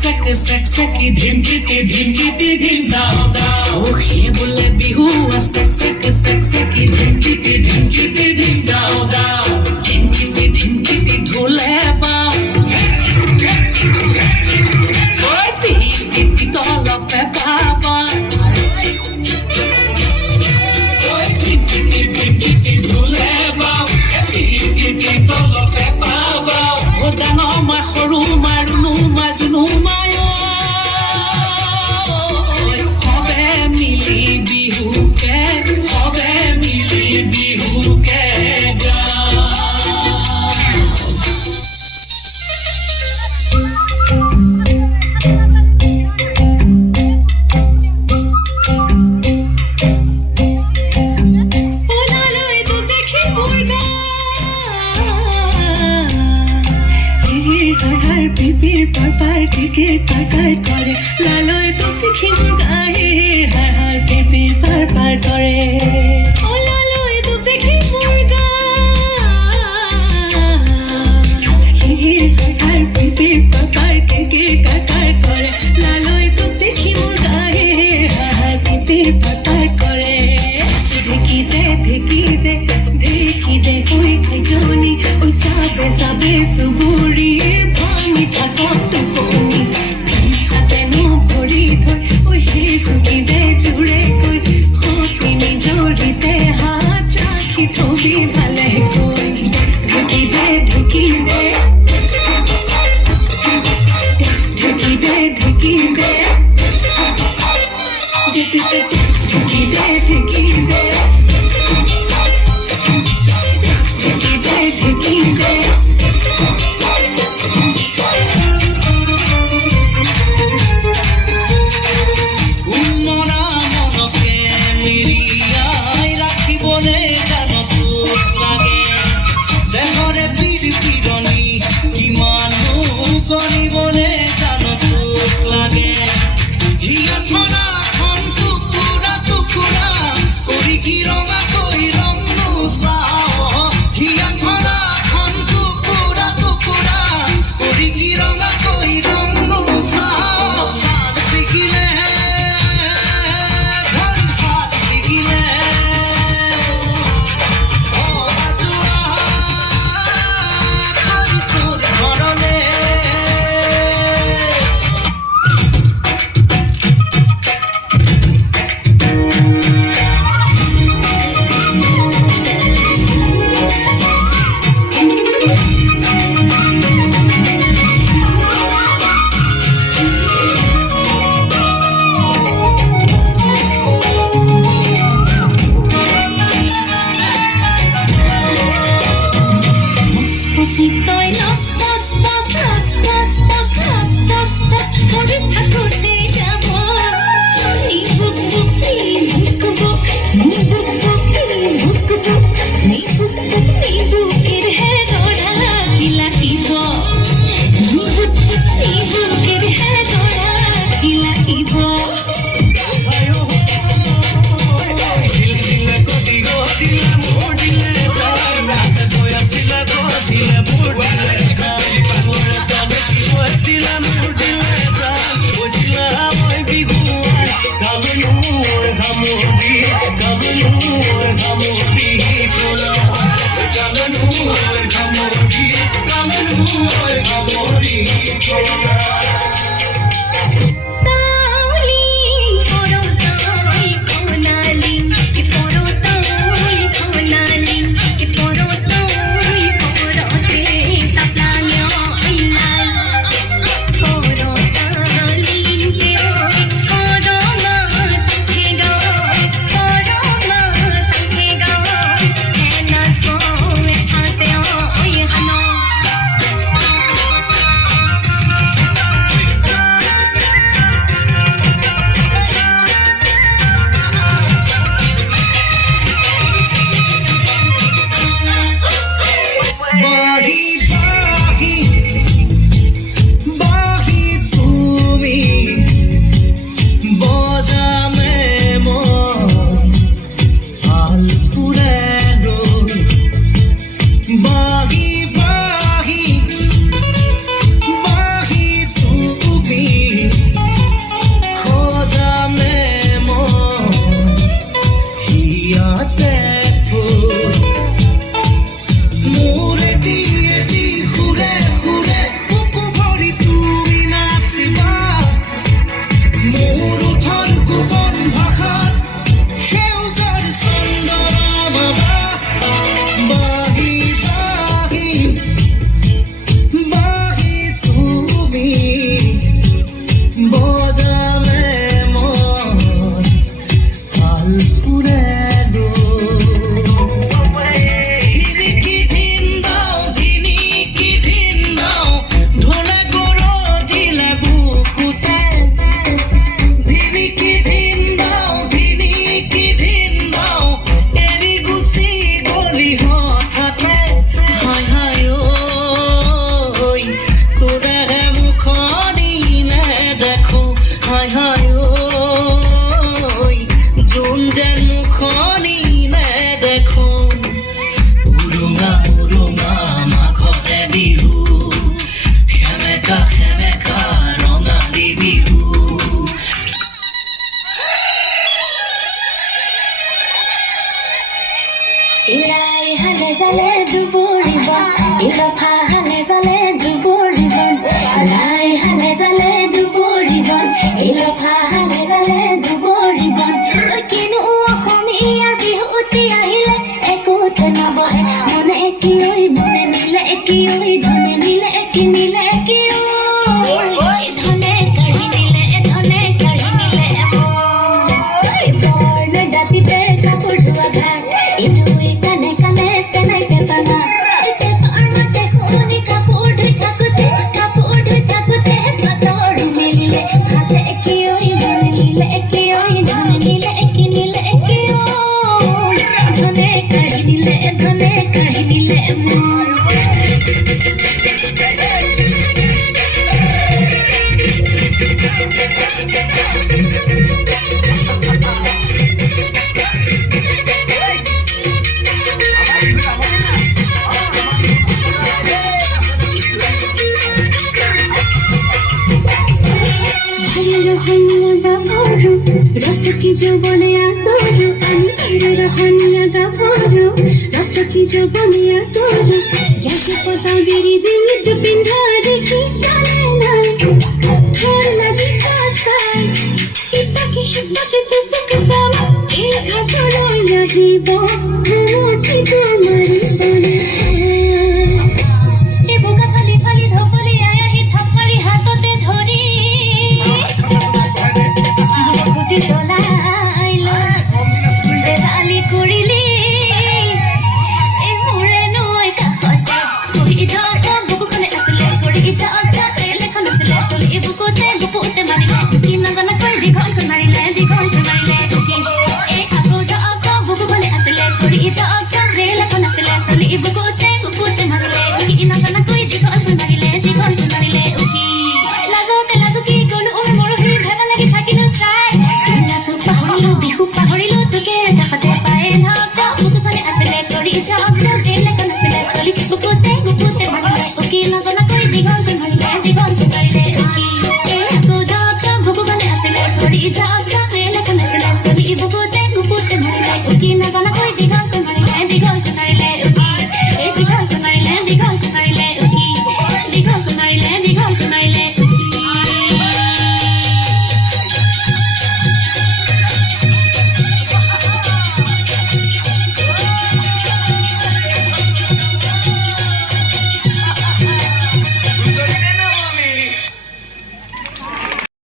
চেক ধিমকিটি ধিম দাও দাও সে বোলে বিহু চেক ধিমকিটি ধিম দাও দাও ধিমকিটি ঢোলে পাও টিটি তলপে পাবা ধিমকিটি ঢোলে পাও টিটি তলপে পাবা ও ডাঙৰ মই সৰু মই ৰুণু মই জুনু মই করে লালয় তো দেখি মোর গায়ে হার হার পিপির পার পার করে ও লালয় তো দেখি মোর গায়ে হার হার পিপির পার পার কে কাকার করে লালয় তো দেখি মোর গায়ে হার হার পিপির পার পার করে দেখি দে ওই খাইজনি ওই সাবে সুবুরি ভাঙি থাকত পনি জুড়ে কই তিনি জড়িতে হাত রাখি থবি ভালে কই ঢেকি দে ঢেকি দে ঢেকি দে ঢেকি দে ঢেকি দে ঢেকি দে ঢেকি দে ঢেকি দে হাহাৰে জালে ধুবৰি বন তই কিনো অসমীয়াৰ বিহুতি আহিলে একোতে নবহে মনে কি ঐ মনে নিলে কি ঐ ধনে নিলে কি নিলে কি ঐ ধনে কাঢ়ি নিলে বৰ্ণ দাঁতিতে কাপোৰ ধোৱা ঘাট ইটোৱে কানে কানে চেনাইতে পানা পেপাৰ মতে শুনি কাপোৰ ধুই থাকোতে পাতৰ মেলিলে হাতে কি ঐ ধনে নিলে কি ঐ ধনে নিলে কি নিলে কি ঐ ধনে কাঢ়ি নিলে মোৰ রসকি যৌবনে আতর রহনিয়া গাভরু রসকি যৌবনে আতর গ্যাসে পতা গেরি দিমিত পিন্ধা দেখি সারে নাই ভাল লাগি সাসাই ইপাকে সুসুক সাম এই ঘাটলৈ আহিব মুঠি তোমারি বনে